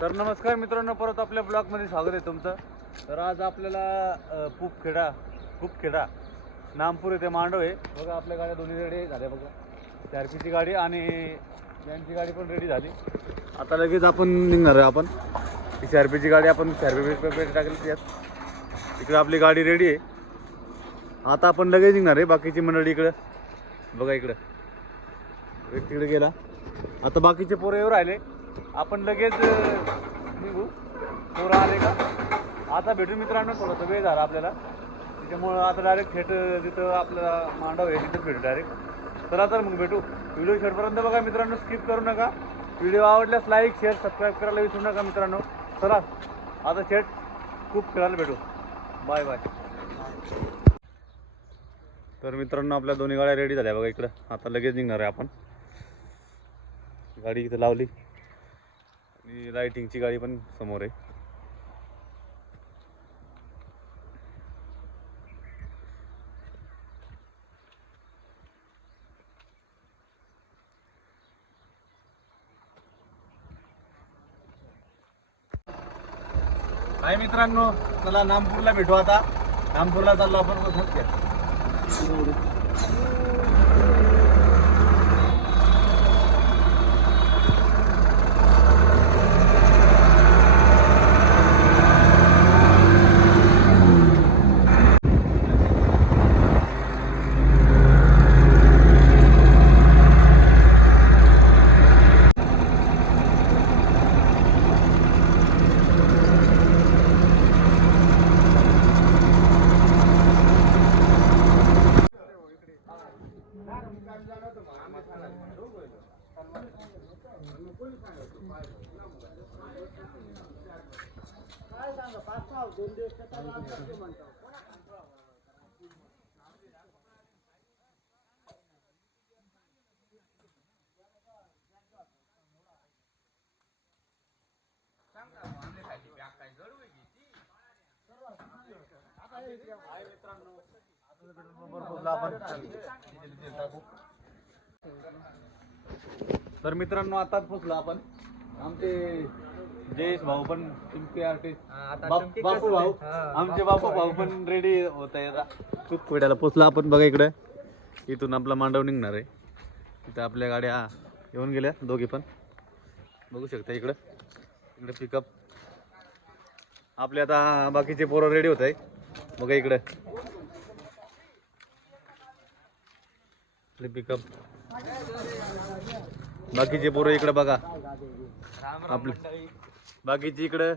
तर नमस्कार मित्रांनो, परत आपल्या ब्लॉगमध्ये स्वागत आहे तुमचं. तर आज आपल्याला खूपखेडा नामपूर येथे मांडव आहे. बघा आपल्या गाड्या दोन्ही रेडी झाल्या. बघा CRPची गाडी आणि यांची गाडी पण रेडी झाली. आता लगेच आपण निघणार आहे. आपण CRPची गाडी आपण CRP टाकली त्यात. इकडे आपली गाडी रेडी आहे. आता आपण लगेच निघणार आहे. बाकीची मंडळी इकडं बघा, इकडं तिकडे गेला. आता बाकीचे पोरं येऊ राहिले. आपण लगेच निघू. पोरं आले का आता भेटू मित्रांनो. थोडासा वेळ झाला आपल्याला, त्याच्यामुळं आता डायरेक्ट थेट जिथं आपल्याला मांडव आहे तिथंच भेटू डायरेक्ट. चला तर मग भेटू. व्हिडिओ शेवटपर्यंत बघा मित्रांनो, स्किप करू नका. व्हिडिओ आवडल्यास लाईक शेअर सबस्क्राईब करायला विसरू नका मित्रांनो. चला आता थेट खूप खेळायला भेटू. Bye bye. तर मित्रांनो आपल्या दोन्ही गाड्या रेडी झाल्या बघा. इकडं आता लगेच निघणार आहे आपण. गाडी इथं लावली आणि लाईटिंगची गाडी पण समोर आहे. हाय मित्रांनो, चला नामपूरला भेटू. आता नामपूरला चाललो आपण. तर मित्रांनो आताच पोचलो आपण. आमचे जयेश भाऊ पण, तुमचे आर्टिस्ट बापू भाऊ, आमचे बापू भाऊ पण रेडी होत आहे. आता खूप वेळाला पोचला आपण. बघा इकडे इथून आपला मांडव निघणार आहे. इथं आपल्या गाड्या येऊन गेल्या दोघी पण, बघू शकता. इकडे पिकअप आपले. आता बाकीचे पोरं रेडी होत आहे. बघा इकडे पिकअप. बाकीचे पोरं इकडे बघा. आपले बाकीची इकडे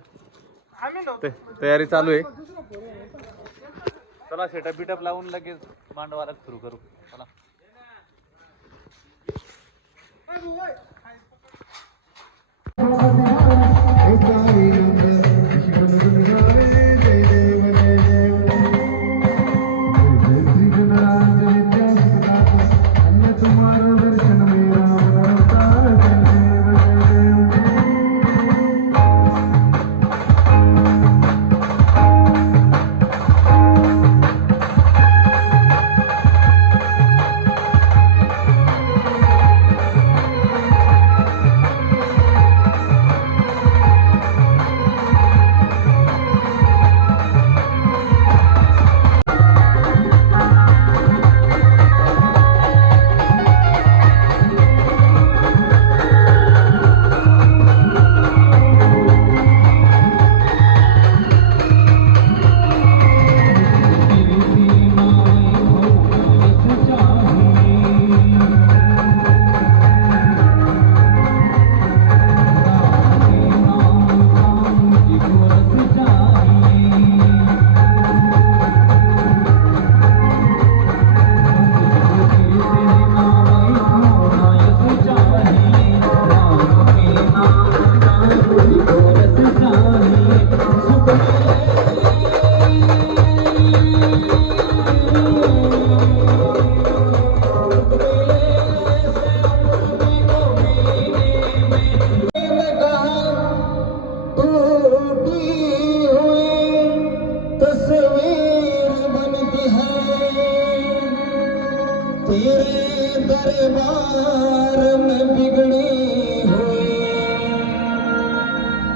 तयारी चालू आहे. चला सेटअप बिटअप लावून लगेच मांडवाला सुरू करू. चला.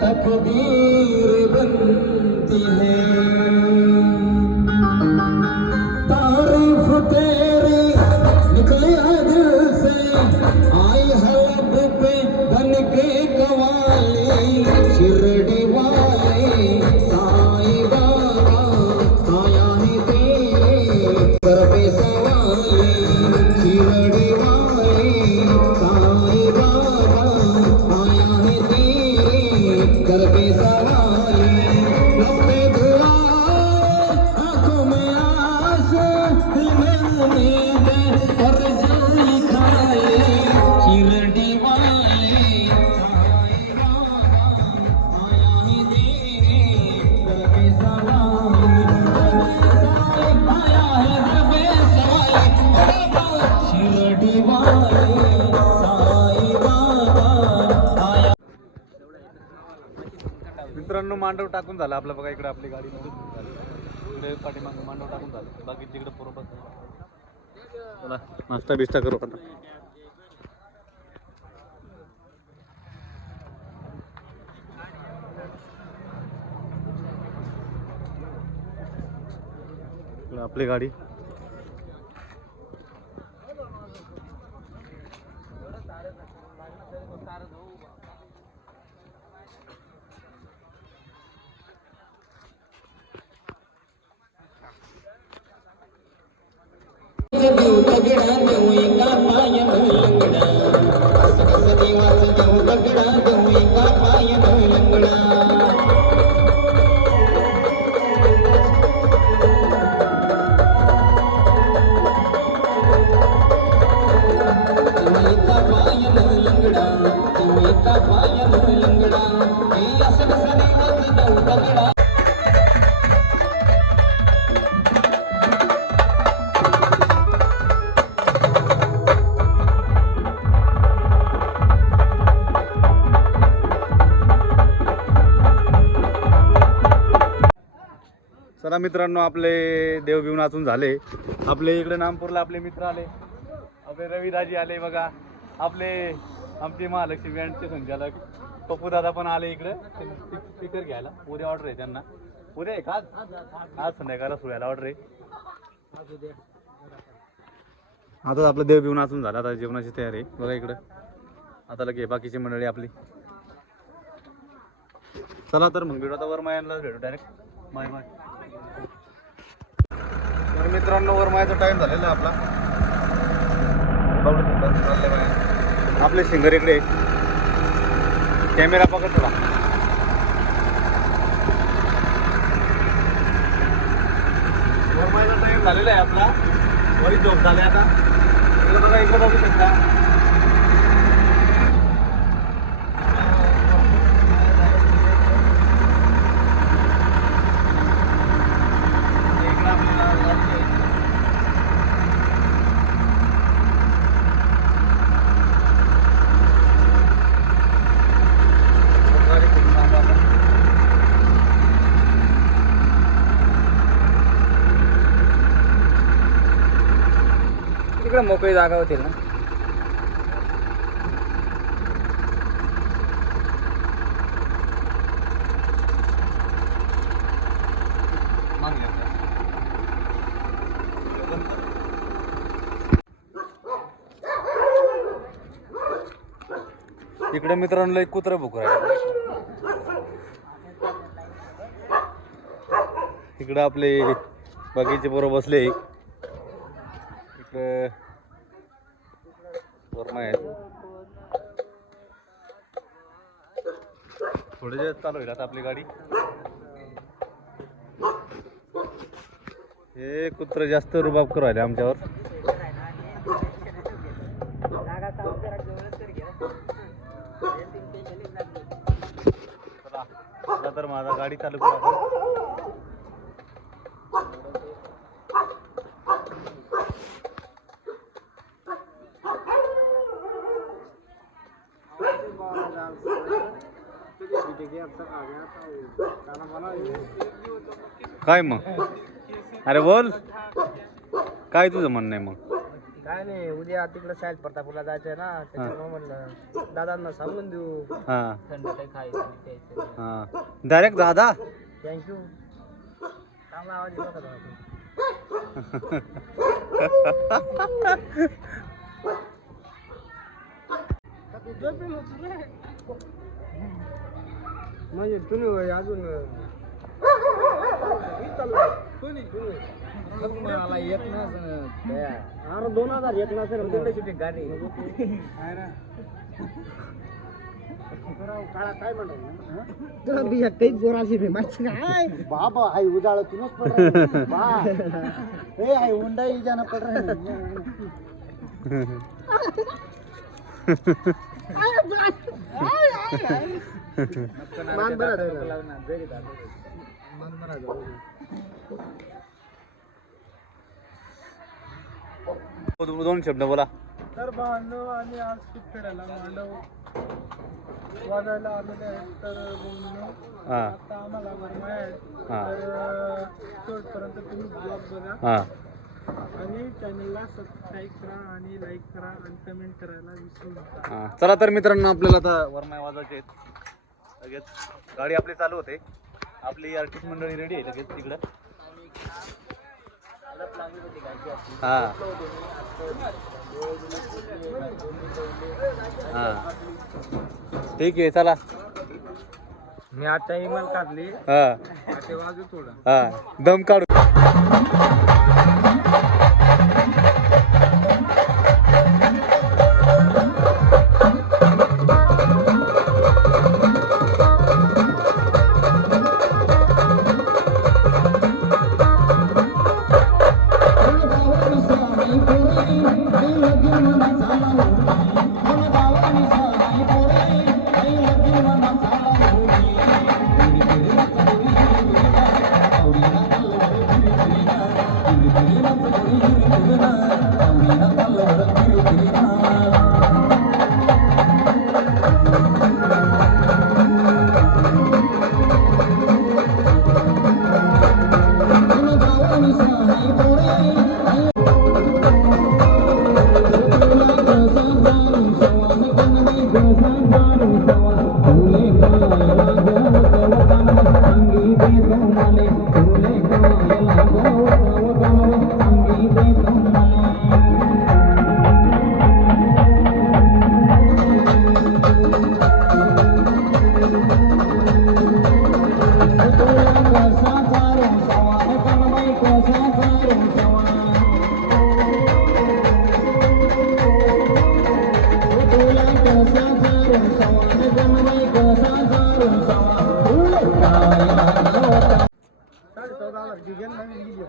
तकदीर बनती है तारीफ तेरी निकले दिल से आई हलब पे बन के कवाले शिरडी वाले साईं बाबा आया है तेरे सर पे सवाले शिरडी वाले साईं बाबा आया है तेरे सर पे सवाले लबे दुआ आंखों में आंसू दिल में उम्मीद और जोई खाए शिरडी वाले साईं बाबा आया है तेरे दर पे सवाले आया है दर पे सवाले शिरडी वाले साईं बाबा आया। मित्रांनो मांडव टाकून झाला आपला बघा इकडे आपली गाडी इकडे पाठीमागे मांडव टाकून झालं बाकी तिकडे बरोबर चला नाश्ता बिस्टा करू आता इकडे आपली गाडी देव तगडा देऊ एका पायानं लंगडा कस देवाचं देव तगडा देऊ एका पायानं लंगडा देऊ एका पायानं लंगडा देऊ एका पायानं लंगडा हे असं कसं देवाचं देव तगडा चला मित्रांनो आपले देव बिवून वाचून झाले आपले इकडे नामपूरला आपले मित्र आले आपले रविदाजी आले बघा आपले आमचे महालक्ष्मी बँडचे संचालक पप्पू दादा पण आले इकडे स्पीकर घ्यायला उद्या ऑर्डर आहे त्यांना उद्या आहे का आज संध्याकाळला सोडायला ऑर्डर आहे आता आपलं देव बिवून वाचून झालं आता जेवणाची तयारी आहे बघा इकडं आता लगे बाकीची मंडळी आपली चला तर मग भेटू आता वरमायांना भेटू डायरेक्ट माय माय तर मित्रांनो वरमायाचा टाइम झालेला आपला आपले सिंगर इकडे कॅमेरा पकड थोडा वरमायाचा टाइम झालेला आहे आपला वरी झोप झाले आता इकडे बघा इकडे बघू शकता तिकडे मोकळी जागा होतील ना इकडे मित्रांनो एक कुत्रा भूक राहिला इकडे आपले बाकीचे बरोबर बसले इकडे वर्मा आहेत थोडे दिवस चालू होईल आता आपली गाडी हे कुत्र जास्त रुबाब करू राहिले आमच्यावर चला तर माझा गाडी चालू करू काय मग अरे बोल काय तुझं म्हणणं आहे मग काय नाही उद्या तिकडे शाळेत प्रतापूरला जायचंय ना त्याच्यामुळे म्हणलं दादांना सांगून देऊ हा थंड काही खायचं आणि प्यायचं. हा डायरेक्ट दादा थँक्यू चांगला आवाज येतो का दादा? म्हणजे तुम्ही अजून मला येत ना अरे 2001 ना सर शूटिंग गाडी काळा काय म्हणतो जोराशी काय बाबा हाय उजाळ तुनच पड बा हे हाय हुंडाई जाना पड मान बरा जरी मान बरा दोन शब्द बोला. तर भांडव आणि आज खूप खेळायला भांडव वाजायला आलेले आहेत तर बोलणं हा आता आम्हाला गरमाय आहे हा तर शेवटपर्यंत तुम्ही ब्लॉग बघा हा आणि चॅनलला सबस्क्राईब करा आणि लाईक करा आणि कमेंट करायला विसरू नका. हा. चला तर मित्रांनो आपल्याला आता वरमाय वाजायचे आहेत लगेच गाडी आपली चालू होते. आपली आर्टिस्ट मंडळी रेडी आहे लगेच तिकडं. हा हा ठीक आहे चला. मी आता इमेल काढली हा ते वाजू थोडं हा दम काढू.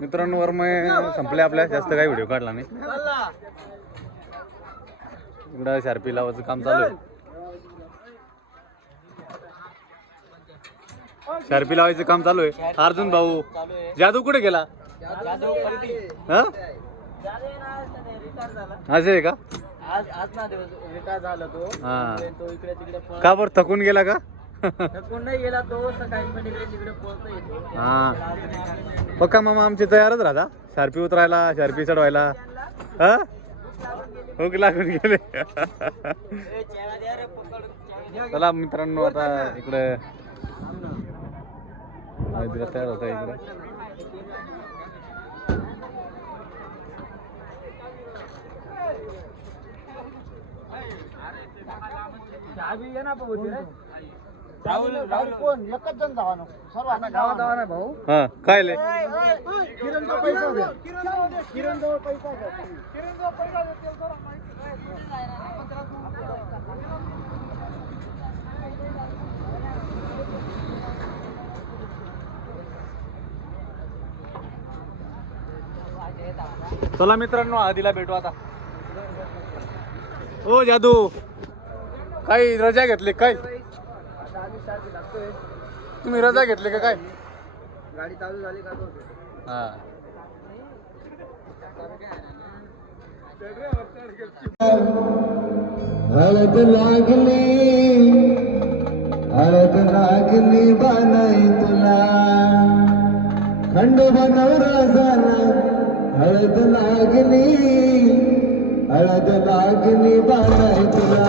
मित्रांनो वरमाय संपले आपल्या जास्त काही व्हिडिओ काढला नाही. इकडं शार्पी लावायचं काम चालू आहे. शार्पी लावायचं काम चालू आहे. अर्जुन भाऊ जादू कुठे गेला? हा असं आहे का? आज ना दिवस रिटायर झाला तो हा तो इकडे तिकडे का बरं थकून गेला का? थकून नाही गेला तो सकाळी पण इकडे तिकडे पोहोचतो येतो. हा पक्का मामा आमचे तयारच राहता शार्पी उतरायला शार्पी चढवायला. हा हुक लागून गेले. चला मित्रांनो आता इकडे तयार होता इकडे. कोण एकच जण जावा नको सर्व आता गावात जावा नाही भाऊ. हा काय ले किरण पैसा द्या किरण जवळ पैसा द्या किरण जवळ पैसा चला मित्रांनो आधीला भेटू आता. ओ जादू काही रजा घेतली काय? तुम्ही रजा घेतली का काय? गाडी चालू झाली का? हा हळद लागली बनाई तुला खंड बनवरा झाला हळद लागली हळद लागली बांधाय तुला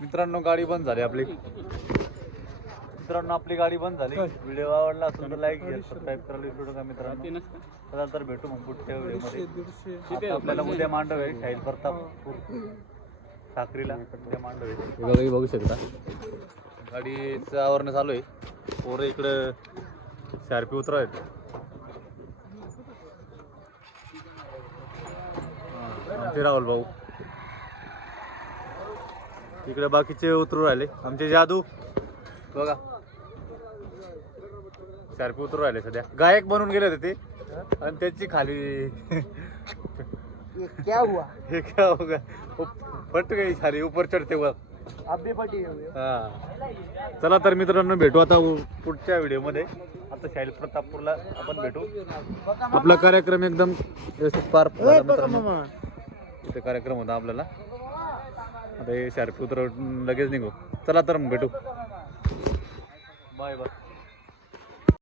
मित्रांनो गाडी बंद झाली आपली. मित्रांनो आपली गाडी बंद झाली. व्हिडिओ आवडला असेल तर लाईक शेअर सबस्क्राईब करायला विसरू नका मित्रांनो. चला तर भेटू मग पुढच्या व्हिडिओमध्ये. आता आपल्याला उद्या मांडव आहे शाहीर प्रताप साखरीला उद्या मांडव आहे. बघू शकता गाडीचं आवरण चालू आहे. पोरं इकडं शार्पी उतरायत. आमचे राहुल भाऊ इकडे बाकीचे उतरू राहिले. आमचे जादू बघा शार्पी उतरू राहिले. सध्या गायक बनून गेले होते ते आणि त्याची खाली ये क्या हुआ हे क्या होगा फट गई खाली ऊपर चढते वर. आप भी पटी हा चला तर मित्रांनो भेटू आता पुढच्या व्हिडिओमध्ये. आता शाहीर प्रतापपूरला आपण भेटू. आपला कार्यक्रम एकदम व्यवस्थित पार पडला मित्रांनो. इथे कार्यक्रम होता आपल्याला. आता हे शार्पी उतरवून लगेच निघू. चला तर मग भेटू. Bye bye.